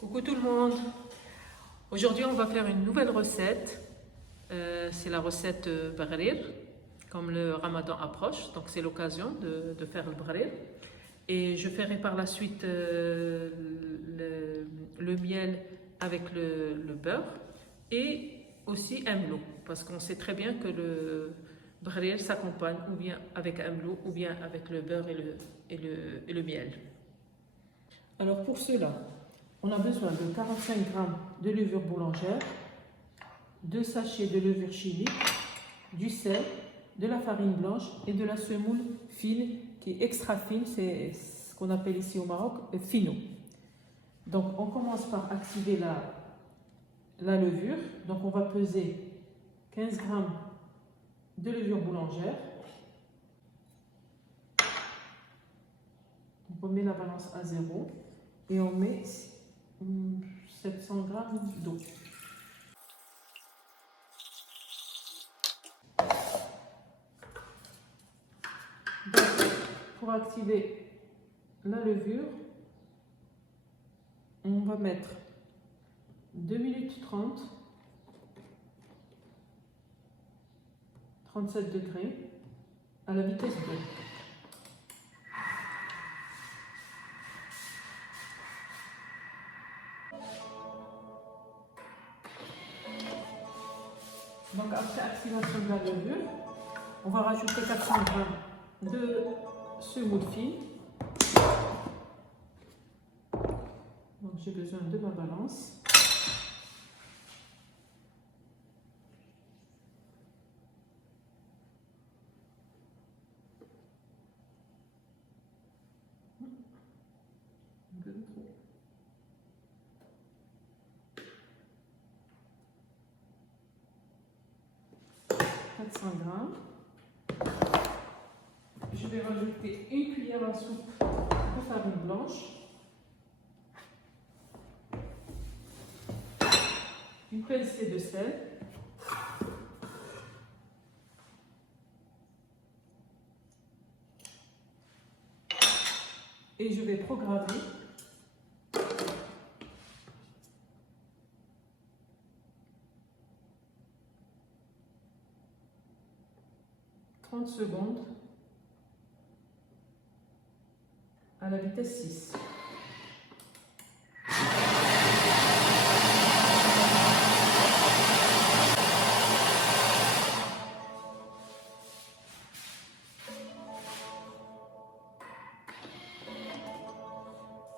Coucou tout le monde. Aujourd'hui on va faire une nouvelle recette. C'est la recette Bghrir. Comme le ramadan approche, donc c'est l'occasion de faire le Bghrir. Et je ferai par la suite le miel avec le beurre et aussi amlou, parce qu'on sait très bien que le Bghrir s'accompagne ou bien avec amlou ou bien avec le beurre et le miel. Alors pour cela, on a besoin de 45 g de levure boulangère, 2 sachets de levure chimique, du sel, de la farine blanche et de la semoule fine qui est extra fine, c'est ce qu'on appelle ici au Maroc fino. Donc on commence par activer la levure. Donc on va peser 15 g de levure boulangère. Donc on met la balance à 0 et on met 700 g d'eau. Pour activer la levure, on va mettre 2 minutes 30, 37 degrés, à la vitesse 2. Donc après activation de la levure, on va rajouter 400 g de semoule fine. Donc j'ai besoin de ma balance. Je vais rajouter une cuillère à soupe de farine blanche, une pincée de sel, et je vais programmer secondes à la vitesse 6.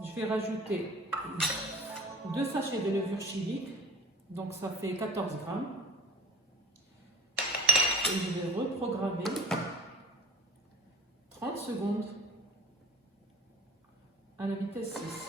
Je vais rajouter 2 sachets de levure chimique, donc ça fait 14 g. Et je vais reprogrammer 30 secondes à la vitesse 6.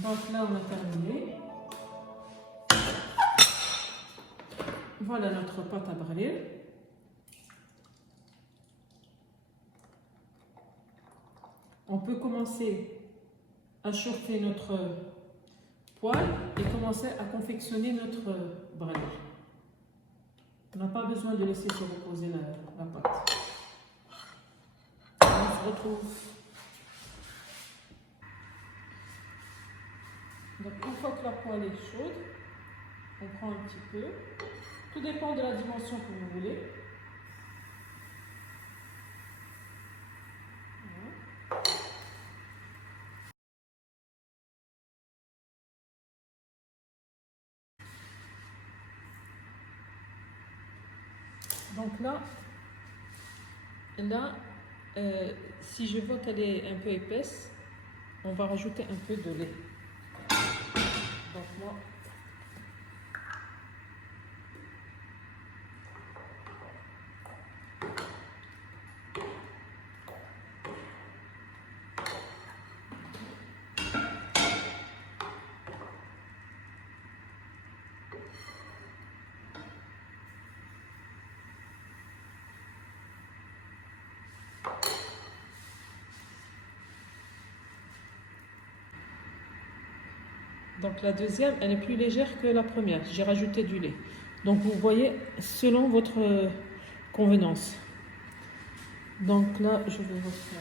Donc là, on a terminé. Voilà notre pâte à Bghrir. On peut commencer à chauffer notre poêle et commencer à confectionner notre Bghrir. On n'a pas besoin de laisser se reposer la pâte. On se retrouve. Donc une fois que la poêle est chaude, on prend un petit peu. Tout dépend de la dimension que vous voulez. Voilà. Donc là, si je vois qu'elle est un peu épaisse, on va rajouter un peu de lait. Donc moi, Donc la deuxième, elle est plus légère que la première. J'ai rajouté du lait. Donc vous voyez, selon votre convenance. Donc là, je vais refaire.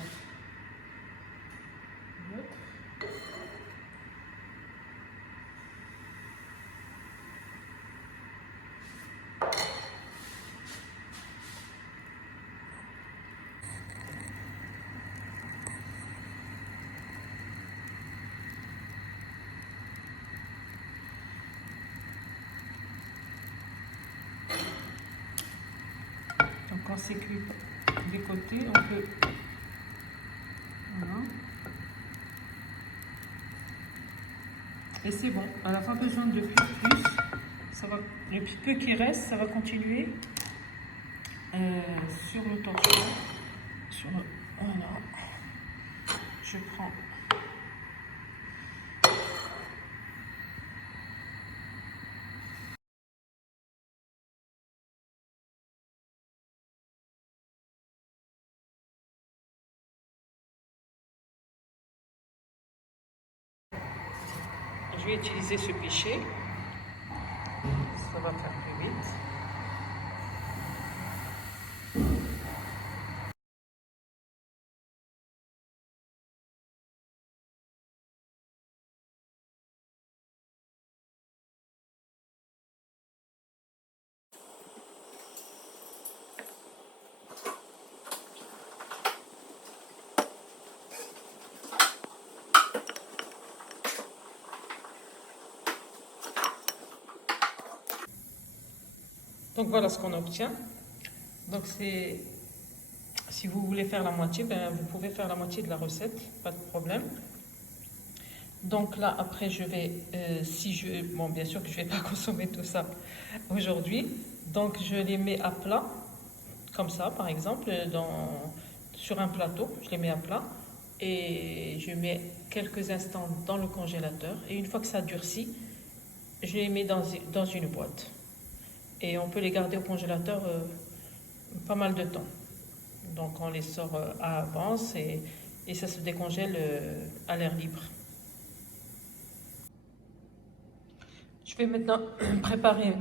Donc quand c'est cuit des côtés, on peut... Voilà. Et c'est bon, on n'a pas besoin de plus. Ça va, le peu qui reste, ça va continuer sur le torchon. Voilà. Je prends. Je vais utiliser ce pichet. Ça va faire plus vite. Donc voilà ce qu'on obtient. Donc c'est, si vous voulez faire la moitié, ben vous pouvez faire la moitié de la recette, pas de problème. Donc là après je vais, bon bien sûr que je vais pas consommer tout ça aujourd'hui, donc je les mets à plat, comme ça par exemple, sur un plateau, je les mets à plat et je mets quelques instants dans le congélateur et une fois que ça durcit, je les mets dans une boîte. Et on peut les garder au congélateur pas mal de temps. Donc on les sort à avance et ça se décongèle à l'air libre. Je vais maintenant préparer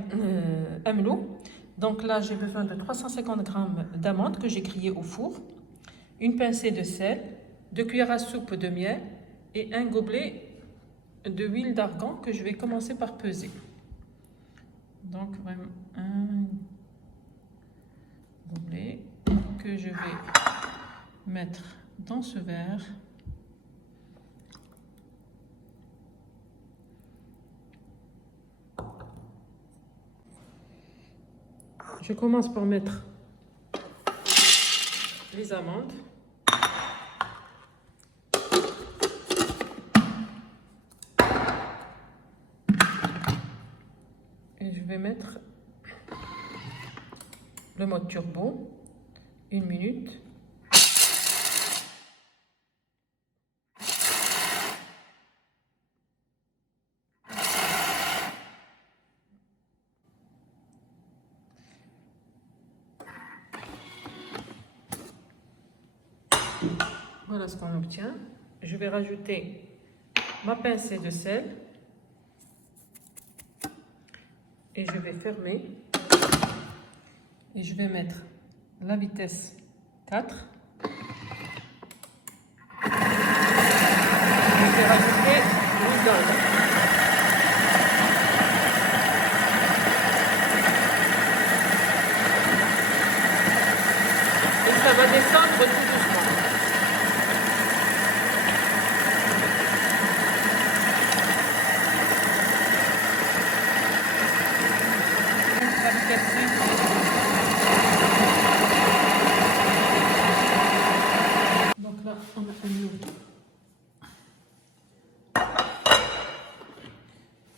un mlo. Donc là j'ai besoin de 350 g d'amandes que j'ai grillées au four, une pincée de sel, 2 cuillères à soupe de miel et un gobelet de huile d'argan que je vais commencer par peser. Donc vraiment un gobelet que je vais mettre dans ce verre. Je commence par mettre les amandes. Et je vais mettre le mode turbo, 1 minute. Voilà ce qu'on obtient. Je vais rajouter ma pincée de sel et je vais fermer et je vais mettre la vitesse 4. Je vais rajouter l'huile d'olive. Et ça va descendre tout doucement. Donc là, on a un mlo.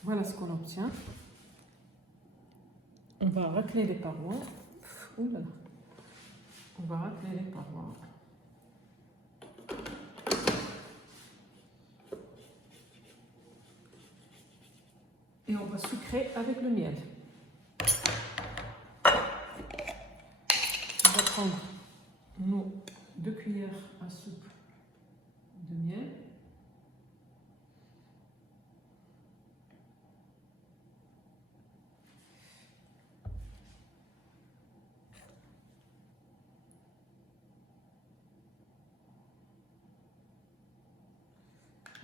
Voilà ce qu'on obtient. On va racler les parois. Ouh là là. On va racler les parois. Et on va sucrer avec le miel. On va prendre nos 2 cuillères à soupe de miel.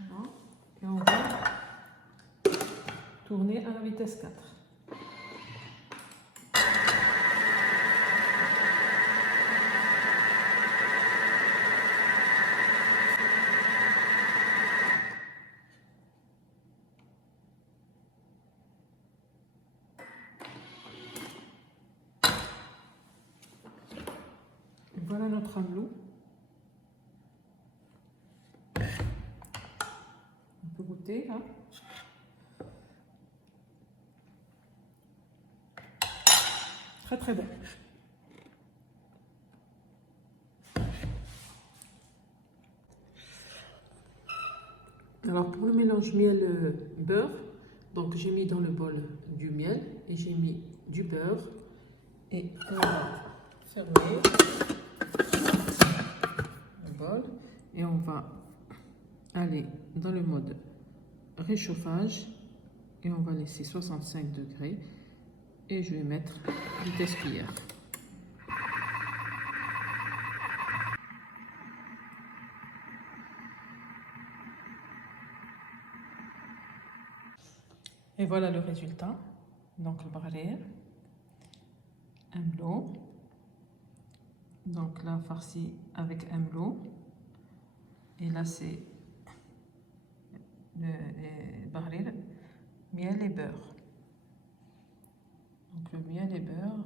Voilà. Et on va tourner à la vitesse 4. Voilà notre amelot. On peut goûter là. Très très bon. Alors pour le mélange miel-beurre, donc j'ai mis dans le bol du miel et j'ai mis du beurre et on va fermer le bol et on va aller dans le mode réchauffage et on va laisser 65 degrés et je vais mettre vitesse cuillère. Et voilà le résultat. Donc le brûlé, amelot, donc là farci avec amelot et là c'est le brûlé, miel et beurre. Donc le miel et beurre.